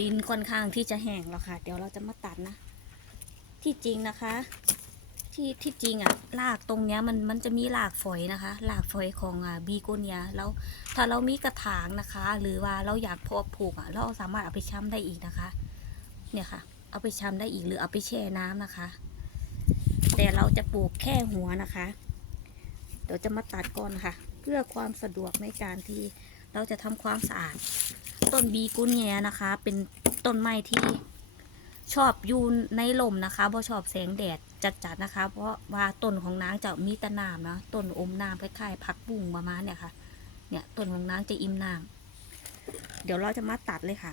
ดินค่อนข้างที่จะแห้งแล้วค่ะ เดี๋ยวเราจะมาตัดนะ ที่จริงนะคะ ที่ที่จริงอะรากตรงเนี้ยมันมันจะมีรากฝอยนะคะรากฝอยของอ่าบีโกเนียแล้วถ้าเรามีกระถางนะคะ หรือว่าเราอยากเพาะปลูกอะเราสามารถเอาไปช้ำได้อีกนะคะ เนี่ยค่ะ เอาไปช้ำได้อีกหรือเอาไปแช่น้ำนะคะ แต่เราจะปลูกแค่หัวนะคะ เดี๋ยวจะมาตัดก่อนค่ะ เพื่อความสะดวกในการที่เราจะทำความสะอาด ต้นบีกุเนียนะคะ เป็นต้นไม้ที่ชอบอยู่ในลมนะคะเพราะชอบแสงแดดจัดๆนะคะ เพราะว่าต้นของนางจะมีตะนามนะต้นอมน้ำคล้ายๆผักบุ้งประมาณเนี่ยค่ะ เนี่ยต้นของนางจะอิ่มน้ำเดี๋ยวเราจะมาตัดเลยค่ะ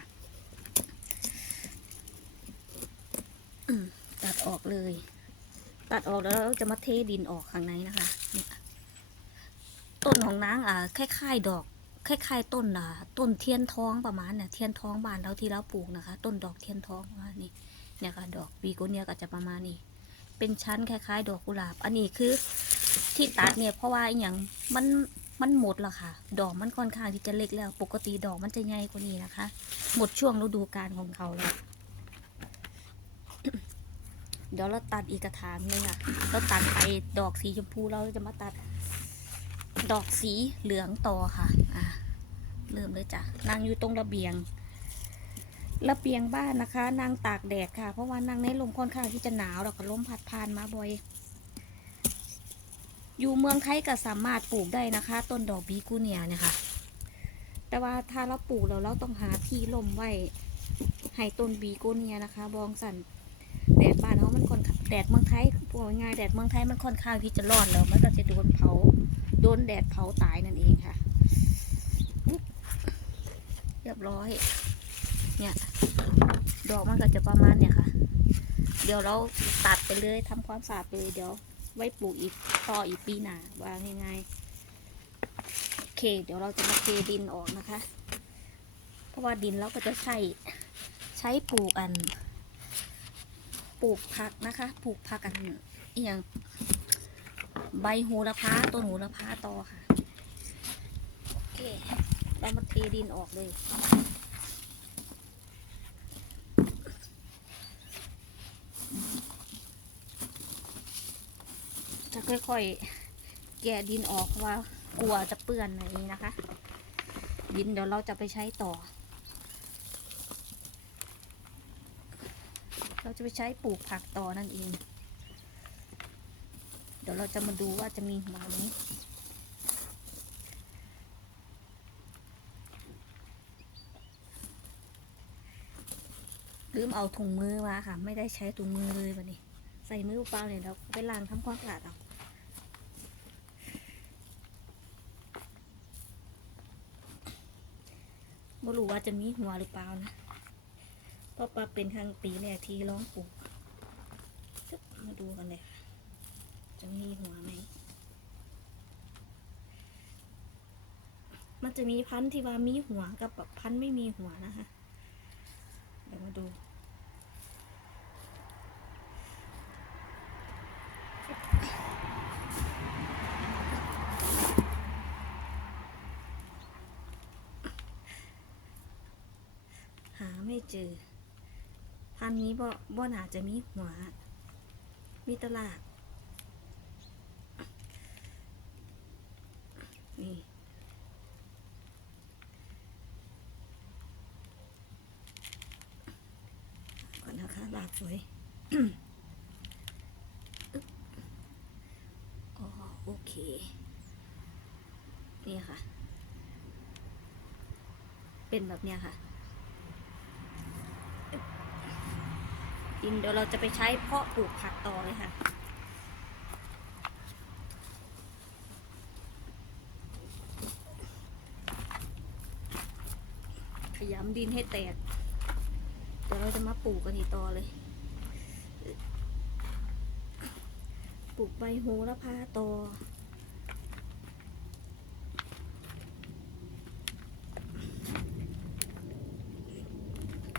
ตัดออกเลย ตัดออกแล้วเราจะมาเทดินออกข้างในนะคะเนี่ยต้นของนางอ่าคล้ายๆดอก คล้ายๆต้นอะต้นเทียนทองประมาณเนี่ยเทียนทองบานเราที่เราปลูกนะคะ ต้นดอกเทียนทองประมาณนี้เนี่ยค่ะดอกวีโกเนียก็จะประมาณนี้ เป็นชั้นคล้าย ๆ ดอกกุหลาบ อันนี้คือที่ตัดเนี่ยเพราะว่าอย่างมันมันหมดแล้วค่ะ ดอกมันค่อนข้างที่จะเล็กแล้ว ปกติดอกมันจะใหญ่กว่านี้นะคะ หมดช่วงฤดูกาลของเขาแล้วเดี๋ยวเราตัดอีกกระถางนึงอะเราตัดไปดอกสีชมพูเราจะมาตัด ดอกสีเหลืองต่อค่ะ อะเริ่มเลยจ้ะ นางอยู่ตรงระเบียง ระเบียงบ้านนะคะ นางตากแดดค่ะ เพราะว่านางในลมค่อนข้างที่จะหนาวแล้วก็ลมพัดผ่านมาบ่อย อยู่เมืองไทยก็สามารถปลูกได้นะคะ ต้นดอกบีกูเนียเนี่ยค่ะ แต่ว่าถ้าเราปลูกแล้วเราต้องหาที่ลมไว้ให้ต้นบีกูเนียนะคะ บองสันแดดบ้านเขามันค่อนแดดเมืองไทยพูดง่ายแดดเมืองไทยมันค่อนข้างที่จะร้อนแล้วมันก็จะโดนเผา โดนแดดเผาตายนั่นเองค่ะ เรียบร้อย เนี่ย ดอกมันก็จะประมาณเนี่ยค่ะ เดี๋ยวเราตัดไปเลยทำความสะอาดไปเลยเดี๋ยว ไว้ปลูกอีกต่ออีกปีหน้าวาง่ายๆโอเค เดี๋ยวเราจะมาเทดินออกนะคะ เพราะว่าดินเราก็จะใช้ใช้ปลูกอัน ปลูกผักนะคะ ปลูกผักอันอย่าง ใบโหระพาต้นโหระพาต่อค่ะ โอเค เรามาเทดินออกเลยจะค่อยๆ แกะดินออกเพราะว่ากลัวจะเปื้อนอะไรนี้นะคะ ดินเดี๋ยวเราจะไปใช้ต่อ เราจะไปใช้ปลูกผักต่อนั่นเอง ยวเราจะมาดูว่าจะมีหัวไหมลืมเอาถุงมือมาค่ะ ไม่ได้ใช้ถุงมือเลยวันนี้ ใส่มือเปล่าเนี่ยเราไปล้างทำความสะอาดเอาไม่รู้ว่าจะมีหัวหรือเปล่านะเพราะปลาเป็นครั้งปีแรกที่ร้องปลูกมาดูกันเลยค่ะ จะมีหัวไหม มันจะมีพันธุ์ที่ว่ามีหัวกับแบบพันธุ์ไม่มีหัวนะคะ เดี๋ยวมาดูหาไม่เจอ พันธุ์นี้บ่บ่น่าจะมีหัว มีตลาด นี่ ก่อนนะคะลากสวยอึ๊บอ๋อโอเค นี่ค่ะ เป็นแบบเนี้ยค่ะดินเดี๋ยวเราจะไปใช้เพาะปลูกผักต่อเลยค่ะขยำดินให้แตก เดี๋ยวเราจะมาปลูกกันอีกต่อเลย ปลูกใบโหระพาต่อ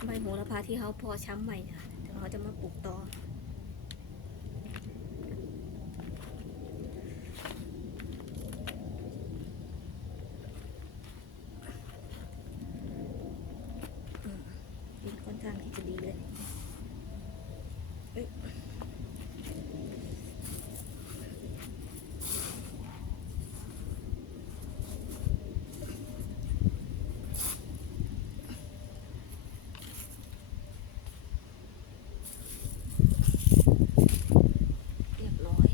ใบโหระพาที่เขาพอช้ำใหม่ค่ะเดี๋ยวเราจะมาปลูกต่อ ดิน ทางที่จะดีเลยเอ้ยเรียบร้อย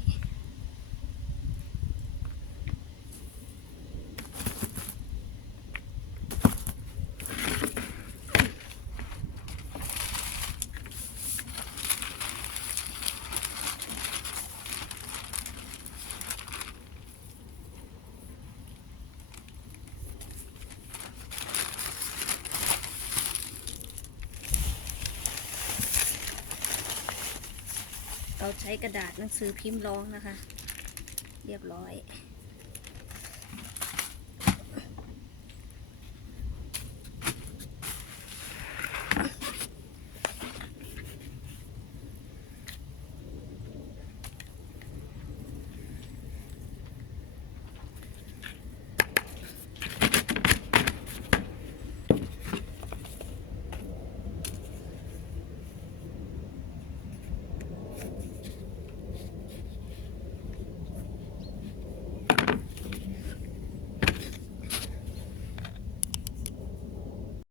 เราใช้กระดาษหนังสือพิมพ์รองนะคะ เรียบร้อย